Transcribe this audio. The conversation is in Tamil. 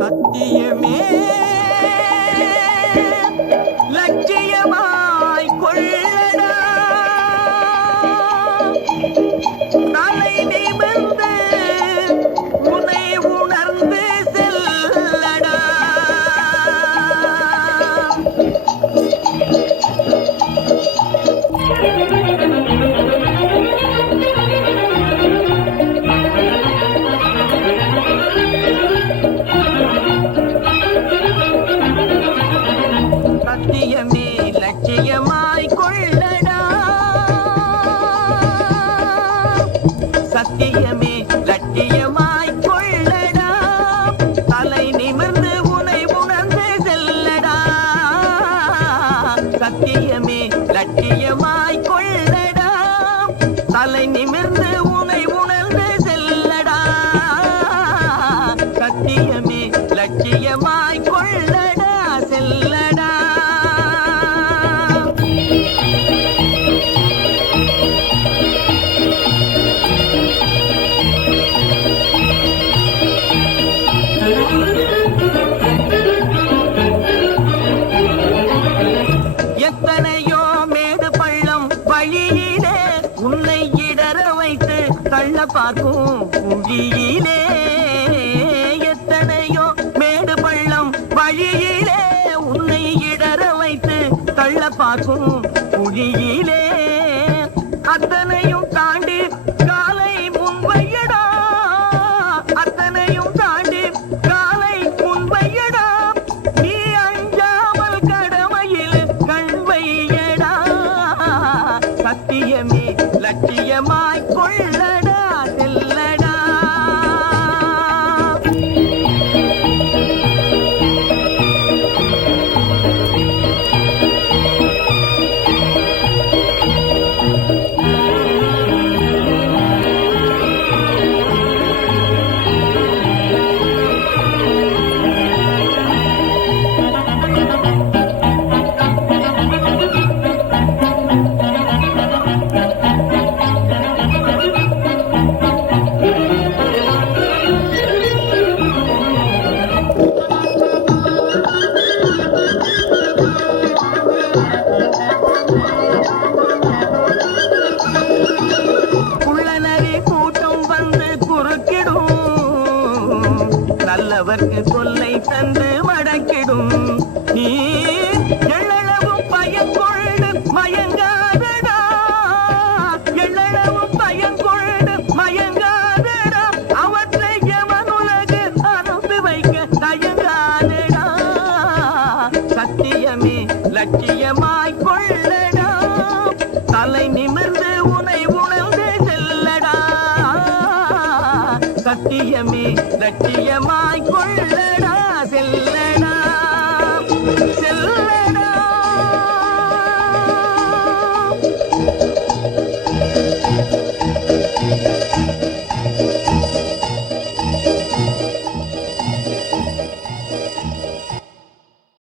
சத்தியமே லட்சியமாய் கொள்ளடா, தலை நிமிர்ந்து உனை உணர்ந்து செல்லடா. சத்தியமே லட்சியமாய் கொள்ளடா, சத்தியமே லட்சியமாய் கொள்ளடா, தலை நிமிர்ந்து உனை உணர்ந்து செல்லடா. சத்தியமே லட்சியமாய் கொள்ளடா, தலை நிமிர்ந்து உனை உணர்ந்து செல்லடா. சத்தியமே லட்சியமாய் கொள்ளடா, செல்லடா. எத்தனையோ மேடு பள்ளம் வழியிலே உன்னை இடற வைத்து தள்ள பார்க்கும் குழியிலே. எத்தனையோ மேடு பள்ளம் வழியிலே உன்னை இடற வைத்து தள்ள பார்க்கும் குழியிலே. அத்தனையும் தாண்டி காலை முன்வையடா, அத்தனையும் தாண்டி காலை முன்வையடா. நீ அஞ்சாமல் கடமையில் கண் வையடா. சத்தியமே லட்சியமாய் கொள்ளடா, செல்லடா. நல்லவர்க்கு கொல்லை தந்து மடக்கிடும். நீ எள்ளளவும் பயங்கொண்டு மயங்காதடா, எள்ளளவும் பயங்கொண்டு மயங்காதடா. அவற்றை எவனுலகு அனுப்பி வைக்க தயங்காதடா. சத்தியமே லட்சியமாய்